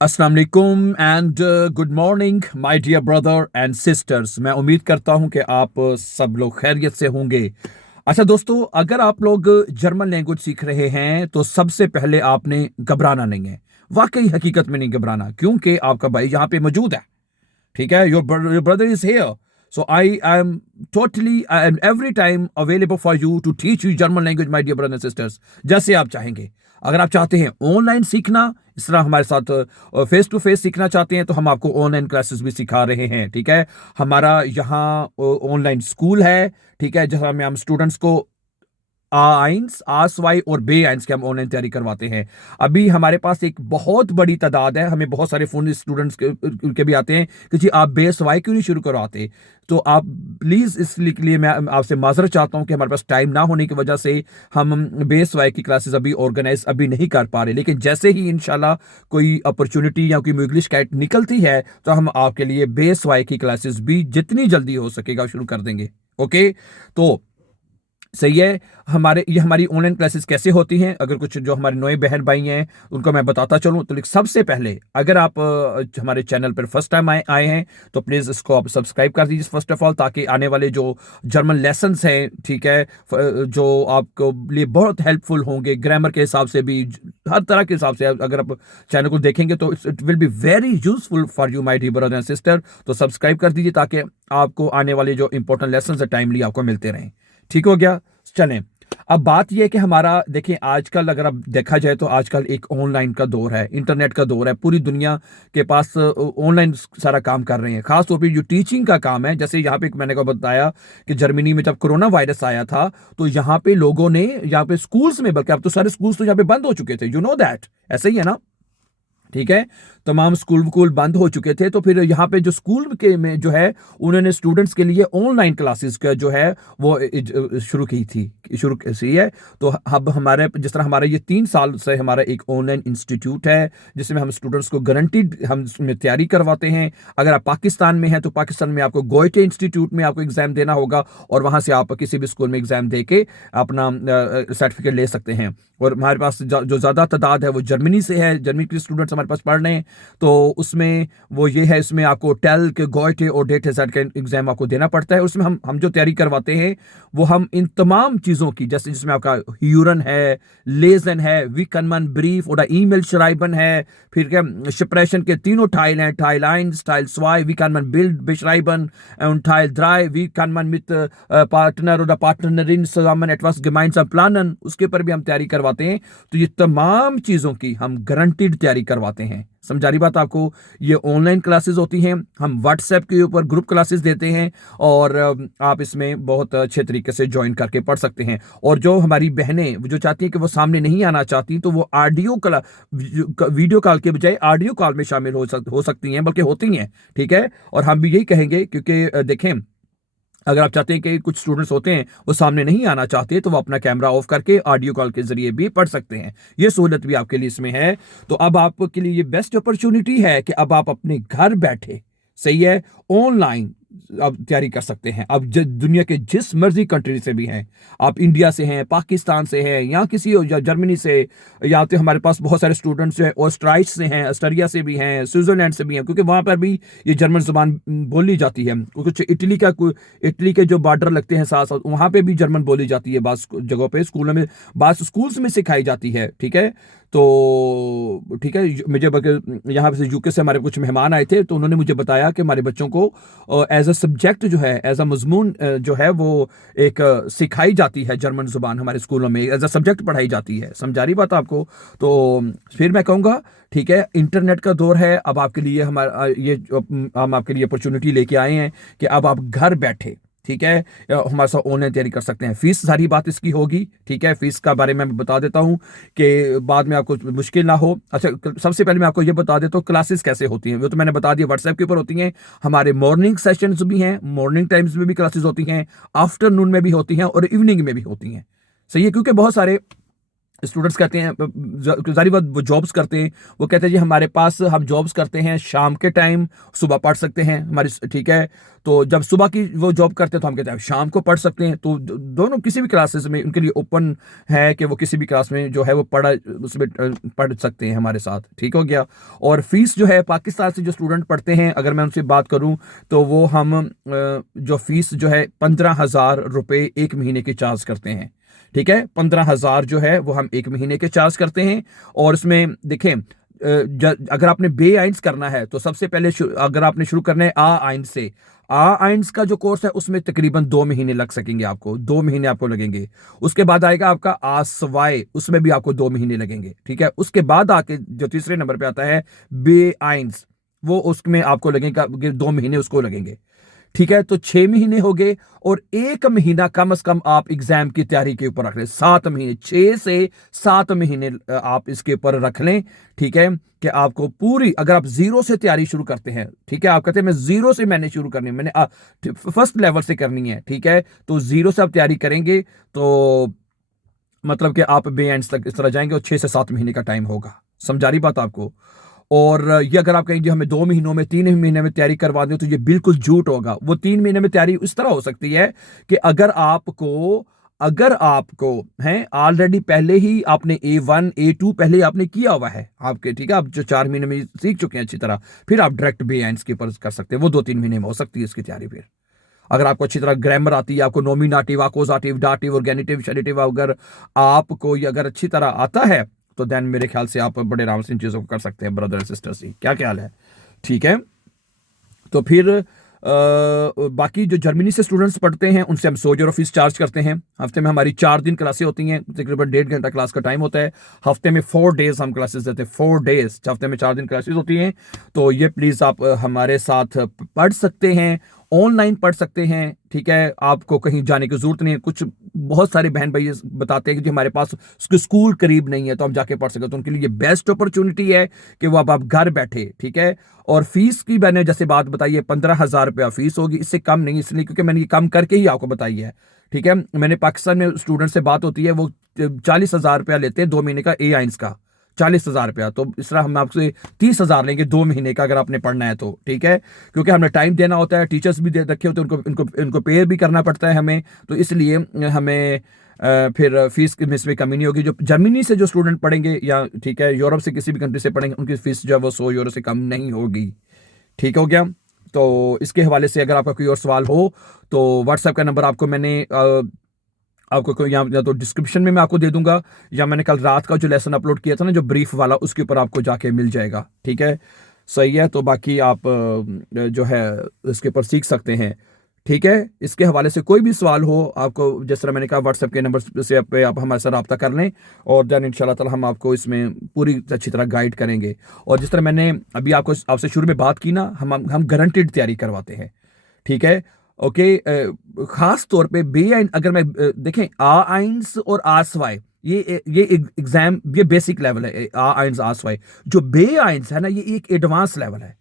अस्सलाम वालेकुम and good morning my dear brother and sisters. मैं उम्मीद करता हूं कि आप सब लोग खैरियत से होंगे। अच्छा दोस्तों, अगर आप लोग जर्मन लैंग्वेज सीख रहे हैं तो सबसे पहले आपने घबराना नहीं है। वाकई हकीकत में नहीं घबराना, क्योंकि आपका भाई यहाँ पे मौजूद है। ठीक है, your brother is here. So I am totally and every time available for you to teach you German language my dear brother and sisters, जैसे आप चाहेंगे। अगर आप चाहते हैं ऑनलाइन सीखना, इस तरह हमारे साथ फेस टू फेस सीखना चाहते हैं, तो हम आपको ऑनलाइन क्लासेस भी सिखा रहे हैं। ठीक है, हमारा यहाँ ऑनलाइन स्कूल है। ठीक है, जहाँ में हम स्टूडेंट्स को आइंस आसवाई और बे आइंस की हम ऑनलाइन तैयारी करवाते हैं। अभी हमारे पास एक बहुत बड़ी तादाद है, हमें बहुत सारे फोन स्टूडेंट्स के भी आते हैं कि जी आप बे सवाई क्यों नहीं शुरू करवाते। तो आप प्लीज़ इसलिए के लिए मैं आपसे माजरत चाहता हूं कि हमारे पास टाइम ना होने की वजह से हम बे सवाई की क्लासेस अभी ऑर्गेनाइज अभी नहीं कर पा रहे। लेकिन जैसे ही इंशाल्लाह कोई अपॉर्चुनिटी या कोई इंग्लिश कैट निकलती है तो हम आपके लिए बे सवाई की क्लासेस भी जितनी जल्दी हो सकेगा शुरू कर देंगे। ओके, तो सही है। ये हमारी ऑनलाइन क्लासेस कैसे होती हैं, अगर कुछ जो हमारे नए बहन भाई हैं उनको मैं बताता चलूं तो सबसे पहले अगर आप हमारे चैनल पर फर्स्ट टाइम आए हैं तो प्लीज़ इसको आप सब्सक्राइब कर दीजिए फर्स्ट ऑफ ऑल, ताकि आने वाले जो जर्मन लेसन्स हैं, ठीक है, जो आपको लिए बहुत हेल्पफुल होंगे, ग्रामर के हिसाब से भी, हर तरह के हिसाब से अगर आप चैनल को देखेंगे तो it will be very useful for you my dear brother and sister. तो सब्सक्राइब कर दीजिए ताकि आपको आने वाले जो इंपॉर्टेंट लेसन है टाइमली आपको मिलते रहें। ठीक हो गया। चलें, अब बात यह है कि हमारा देखिए आजकल अगर अब देखा जाए तो आजकल एक ऑनलाइन का दौर है, इंटरनेट का दौर है। पूरी दुनिया के पास ऑनलाइन सारा काम कर रहे हैं। खास तौर पे जो टीचिंग का काम है, जैसे यहाँ पे मैंने को बताया कि जर्मनी में जब कोरोना वायरस आया था तो यहाँ पे लोगों ने यहाँ पे स्कूल्स में, बल्कि अब तो सारे स्कूल्स तो यहाँ पे बंद हो चुके थे, यू नो दैट, ऐसा ही है ना। ठीक है, तमाम स्कूल बंद हो चुके थे, तो फिर यहाँ पे जो स्कूल के में जो है उन्होंने स्टूडेंट्स के लिए ऑनलाइन क्लासेस का जो है वो शुरू की है। तो अब हमारे जिस तरह हमारा ये 3 साल से हमारा एक ऑनलाइन इंस्टीट्यूट है जिसमें हम स्टूडेंट्स को गारंटीड हम उसमें तैयारी करवाते हैं। अगर आप पाकिस्तान में हैं तो पाकिस्तान में आपको गोयटे इंस्टीट्यूट में आपको एग्जाम देना होगा और वहां से आप किसी भी स्कूल में एग्जाम दे के अपना सर्टिफिकेट ले सकते हैं। और हमारे पास जो ज़्यादा तादाद है वो जर्मनी से है, जर्मनी के स्टूडेंट्स हमारे पास पढ़ रहे हैं। तो उसमें वो ये है, इसमें आपको टेल के गोयटे और डेट हेज़ार्ड का एग्जाम आपको देना पड़ता है। उसमें हम जो तैयारी करवाते हैं वो हम इन तमाम चीज़ों की, जैसे जिसमें आपका ह्यूरन है, लेजन है, वी कनमन ब्रीफ और ईमेल श्राइबन है, फिर क्या शिप्रेशन के तीनों टाइल हैं, टाइल आइंस, टाइल स्वाई, वी कनमन बिल्ड beschreiben und Teil 3 wie kann man mit पार्टनर और पार्टनरिन zusammen etwas gemeinsam planen, उसके ऊपर भी हम तैयारी करवाते हैं। तो ये तमाम चीज़ों की हम गारंटीड तैयारी करवाते हैं। समझा रही बात आपको। ये ऑनलाइन क्लासेस होती हैं, हम व्हाट्सएप के ऊपर ग्रुप क्लासेस देते हैं और आप इसमें बहुत अच्छे तरीके से ज्वाइन करके पढ़ सकते हैं। और जो हमारी बहनें जो चाहती हैं कि वो सामने नहीं आना चाहती तो वो वीडियो कॉल के बजाय ऑडियो कॉल में शामिल हो सकती हैं, बल्कि होती हैं। ठीक है, और हम भी यही कहेंगे क्योंकि देखें, अगर आप चाहते हैं कि कुछ स्टूडेंट्स होते हैं वो सामने नहीं आना चाहते तो वो अपना कैमरा ऑफ करके ऑडियो कॉल के जरिए भी पढ़ सकते हैं। ये सहूलत भी आपके लिए इसमें है। तो अब आपके लिए ये बेस्ट अपॉर्चुनिटी है कि अब आप अपने घर बैठे, सही है, ऑनलाइन आप तैयारी कर सकते हैं। अब दुनिया के जिस मर्जी कंट्री से भी हैं, आप इंडिया से हैं, पाकिस्तान से हैं, या किसी या जर्मनी से, या तो हमारे पास बहुत सारे स्टूडेंट्स हैं ऑस्ट्राइच से हैं, ऑस्ट्रिया से भी हैं, स्विट्जरलैंड से भी हैं, क्योंकि वहाँ पर भी ये जर्मन जुबान बोली जाती है। कुछ इटली के जो बॉर्डर लगते हैं साथ साथ वहाँ पे भी जर्मन बोली जाती है, बास जगहों पे स्कूलों में, बास स्कूल्स में सिखाई जाती है। ठीक है, तो ठीक है, मुझे यहाँ से यूके से हमारे कुछ मेहमान आए थे तो उन्होंने मुझे बताया कि हमारे बच्चों को एज अ सब्जेक्ट जो है, एज अ मजमून जो है वो एक सिखाई जाती है जर्मन जुबान, हमारे स्कूलों में एज अ सब्जेक्ट पढ़ाई जाती है। समझा रही बात आपको। तो फिर मैं कहूँगा, ठीक है, इंटरनेट का दौर है। अब आपके लिए हम आपके लिए अपॉर्चुनिटी लेके आए हैं कि अब आप घर बैठे, ठीक है, हमारे साथ ऑनलाइन तैयारी कर सकते हैं। फीस सारी बात इसकी होगी। ठीक है, फीस का बारे में मैं बता देता हूं कि बाद में आपको मुश्किल ना हो। अच्छा, सबसे पहले मैं आपको ये बता देता हूँ क्लासेस कैसे होती हैं। वो तो मैंने बता दिया, व्हाट्सएप के ऊपर होती हैं। हमारे मॉर्निंग सेशंस भी हैं, मॉर्निंग टाइम्स में भी क्लासेस होती हैं, आफ्टरनून में भी होती हैं और इवनिंग में भी होती हैं। सही है, क्योंकि बहुत सारे स्टूडेंट्स कहते हैं, जारी बात, वो जॉब्स करते हैं, वो कहते हैं जी हमारे पास, हम जॉब्स करते हैं शाम के टाइम, सुबह पढ़ सकते हैं हमारी, ठीक है। तो जब सुबह की वो जॉब करते हैं तो हम कहते हैं शाम को पढ़ सकते हैं। तो दोनों किसी भी क्लासेस में उनके लिए ओपन है कि वो किसी भी क्लास में जो है वो उसमें पढ़ सकते हैं हमारे साथ, ठीक हो गया। और फीस जो है पाकिस्तान से जो स्टूडेंट पढ़ते हैं, अगर मैं उनसे बात करूं तो वो हम जो फीस जो है 15,000 रुपये एक महीने की चार्ज करते हैं, ठीक है। 15,000 जो है वो हम एक महीने के चार्ज करते हैं। और इसमें देखें, अगर आपने बे आइंस करना है तो सबसे पहले अगर आपने शुरू करना है आ आइंस से, आ आइंस का जो कोर्स है उसमें तकरीबन 2 महीने लग सकेंगे, आपको 2 महीने आपको लगेंगे। उसके बाद आएगा आपका आसवाए, उसमें भी आपको 2 महीने लगेंगे, ठीक है। उसके बाद आके जो तीसरे नंबर पे आता है बे आइंस, वो उसमें आपको लगेगा 2 महीने उसको लगेंगे, ठीक है। तो 6 महीने हो गए, और 1 महीना कम से कम आप एग्जाम की तैयारी के ऊपर रख लें। 7 महीने, 6 से 7 महीने आप इसके ऊपर रख लें, ठीक है। कि आपको पूरी, अगर आप जीरो से तैयारी शुरू करते हैं, ठीक है, आप कहते हैं मैं जीरो से मैंने शुरू करनी है, मैंने फर्स्ट लेवल से करनी है, ठीक है। तो जीरो से आप तैयारी करेंगे तो मतलब कि आप बे एंड तक इस तरह जाएंगे, और 6 से 7 महीने का टाइम होगा। समझा रही बात आपको? और ये अगर आप कहेंगे हमें 2 महीनों में, 3 महीने में तैयारी करवा दें, तो ये बिल्कुल झूठ होगा। वो 3 महीने में तैयारी इस तरह हो सकती है कि अगर आपको है ऑलरेडी पहले ही आपने A1 A2 पहले ही आपने किया हुआ है आपके, ठीक है, आप जो 4 महीने में सीख चुके हैं अच्छी तरह, फिर आप डायरेक्ट बे एंड के ऊपर कर सकते हैं। वो 2-3 महीने में हो सकती है इसकी तैयारी। फिर अगर आपको अच्छी तरह ग्रामर आती है, आपको नॉमिनेटिव, अकोजाटिव, डाटिव और गेनिटिव शेनिटिव अगर आपको ये अगर अच्छी तरह आता है, तो देन मेरे ख्याल से आप बड़े आराम से इन चीज़ों को कर सकते हैं ब्रदर एंड सिस्टर्स जी। क्या ख्याल है? ठीक है। तो फिर बाकी जो जर्मनी से स्टूडेंट्स पढ़ते हैं उनसे हम 100 यूरो फीस चार्ज करते हैं। हफ्ते में हमारी 4 दिन क्लासें होती हैं, तकरीबन 1.5 घंटा क्लास का टाइम होता है। हफ्ते में 4 डेज हम क्लासेस देते हैं, 4 डेज, हफ्ते में 4 दिन क्लासेस होती हैं। तो ये प्लीज़ आप हमारे साथ पढ़ सकते हैं, ऑनलाइन पढ़ सकते हैं, ठीक है। आपको कहीं जाने की जरूरत नहीं है। कुछ बहुत सारे बहन भाई बताते हैं कि हमारे पास स्कूल करीब नहीं है तो हम जाके पढ़ सकते, तो उनके लिए ये बेस्ट अपॉर्चुनिटी है कि वो अब आप घर बैठे, ठीक है। और फीस की मैंने जैसे बात बताई है, 15,000 रुपया फीस होगी, इससे कम नहीं, इसलिए क्योंकि मैंने ये कम करके ही आपको बताई है, ठीक है। मैंने पाकिस्तान में स्टूडेंट से बात होती है, वो 40,000 रुपया लेते हैं 2 महीने का ए आइंस का, 40,000 रुपया। तो इस तरह हम आपसे 30,000 लेंगे 2 महीने का, अगर आपने पढ़ना है तो, ठीक है। क्योंकि हमें टाइम देना होता है, टीचर्स भी दे रखे होते हैं, उनको इनको इनको पे भी करना पड़ता है हमें, तो इसलिए हमें फिर फीस की इसमें कमी नहीं होगी। जो जर्मनी से जो स्टूडेंट पढ़ेंगे या, ठीक है, यूरोप से किसी भी कंट्री से पढ़ेंगे, उनकी फीस जो है वो 100 यूरो से कम नहीं होगी, ठीक हो गया। तो इसके हवाले से अगर आपका कोई और सवाल हो तो व्हाट्सएप का नंबर आपको मैंने आपको कोई यहाँ या तो डिस्क्रिप्शन में मैं आपको दे दूंगा, या मैंने कल रात का जो लेसन अपलोड किया था ना, जो ब्रीफ वाला, उसके ऊपर आपको जाके मिल जाएगा, ठीक है। सही है। तो बाकी आप जो है इसके ऊपर सीख सकते हैं, ठीक है। इसके हवाले से कोई भी सवाल हो आपको, जिस तरह मैंने कहा, व्हाट्सएप के नंबर से आप हमारे साथ रब्ता कर लें, और देन इंशाल्लाह ताला हम आपको इसमें पूरी अच्छी तरह गाइड करेंगे। और जिस तरह मैंने अभी आपको आपसे शुरू में बात की ना, हम गारंटेड तैयारी करवाते हैं, ठीक है। ओके। खास तौर पे बे आइन, अगर मैं देखें आ आइंस और आसवाई, ये एग्जाम, ये बेसिक लेवल है, आ आइंस आसवाई। जो बे आइंस है ना, ये एक एडवांस लेवल है,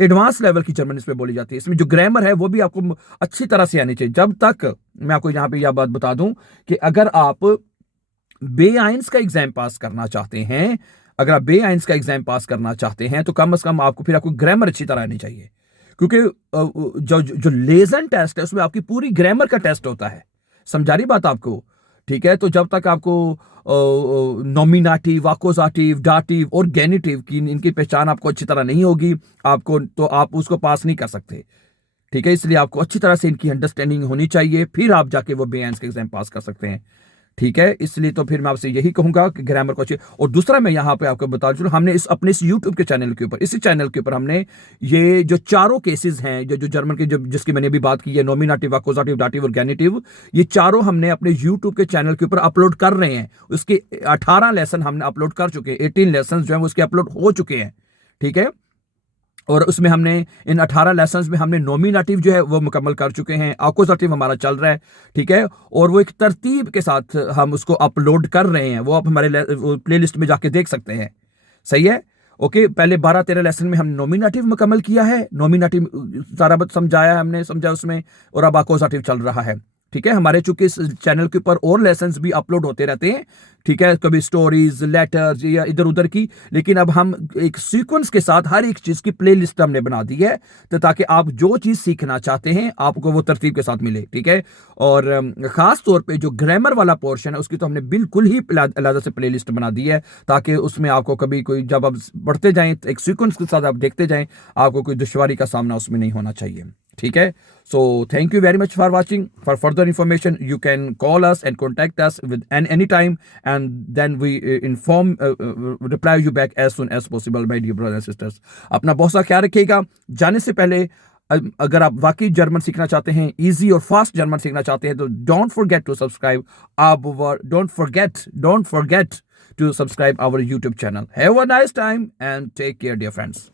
एडवांस लेवल की जर्मन इसमें बोली जाती है। इसमें जो ग्रामर है वो भी आपको अच्छी तरह से आनी चाहिए। जब तक, मैं आपको यहां पे यह बात बता दूं कि अगर आप बे आइंस का एग्जाम पास करना चाहते हैं, अगर आप बे आइंस का एग्जाम पास करना चाहते हैं, तो कम से कम आपको ग्रामर अच्छी तरह आनी चाहिए। क्योंकि जो जो लेजन टेस्ट है उसमें आपकी पूरी ग्रामर का टेस्ट होता है। समझा रही बात आपको? ठीक है। तो जब तक आपको नॉमिनेटिव, अकोजाटिव, डाटिव और गेनिटिव की इनकी पहचान आपको अच्छी तरह नहीं होगी, आपको, तो आप उसको पास नहीं कर सकते, ठीक है। इसलिए आपको अच्छी तरह से इनकी अंडरस्टैंडिंग होनी चाहिए, फिर आप जाके वो बे आइंस के एग्जाम पास कर सकते हैं, ठीक है। इसलिए तो फिर मैं आपसे यही कहूंगा कि ग्रामर को अच्छे। और दूसरा मैं यहां पे आपको बता दूं, हमने अपने इस यूट्यूब के चैनल के ऊपर, इसी चैनल के ऊपर हमने ये जो चारों केसेस हैं, जो जर्मन के, जो जिसकी मैंने अभी बात की है, नॉमिनेटिव, अकोजाटिव, डाटिव और गेनिटिव, ये चारों हमने अपने यूट्यूब के चैनल के ऊपर अपलोड कर रहे हैं। उसके 18 लेसन हमने अपलोड कर चुके हैं, 18 लेसन जो है उसके अपलोड हो चुके हैं, ठीक है। और उसमें हमने इन 18 लेसन्स में हमने नॉमिनेटिव जो है वो मुकम्मल कर चुके हैं, अकोजाटिव हमारा चल रहा है, ठीक है। और वो एक तरतीब के साथ हम उसको अपलोड कर रहे हैं, वो आप हमारे प्लेलिस्ट में जाके देख सकते हैं, सही है। ओके। पहले 12-13 लेसन में हमने नॉमिनेटिव मुकम्मल किया है, नॉमिनेटिव सारा समझाया है हमने, समझा उसमें, और अब अकोजाटिव चल रहा है, ठीक है, हमारे चूंकि इस चैनल के ऊपर और लेसन्स भी अपलोड होते रहते हैं, ठीक है, कभी स्टोरीज, लेटर्स या इधर उधर की, लेकिन अब हम एक सीक्वेंस के साथ हर एक चीज की प्लेलिस्ट हमने बना दी है, तो ताकि आप जो चीज सीखना चाहते हैं आपको वो तरतीब के साथ मिले, ठीक है। और खास तौर पे जो ग्रामर वाला पोर्शन है उसकी तो हमने बिल्कुल ही अलग से प्लेलिस्ट बना दी है, ताकि उसमें आपको कभी कोई, जब आप बढ़ते जाएं एक सीक्वेंस के साथ आप देखते जाएं, आपको कोई दुश्वारी का सामना उसमें नहीं होना चाहिए, ठीक है। So thank you very much for watching. For further information, you can call us and contact us with any time, and then we reply you back as soon as possible, my dear brothers and sisters. अपना बहुत सा ख्याल रखिएगा। जाने से पहले अगर आप वाकई जर्मन सीखना चाहते हैं, इजी और फास्ट जर्मन सीखना चाहते हैं, तो don't forget to subscribe don't forget to subscribe our YouTube channel. Have a nice time and take care, dear friends.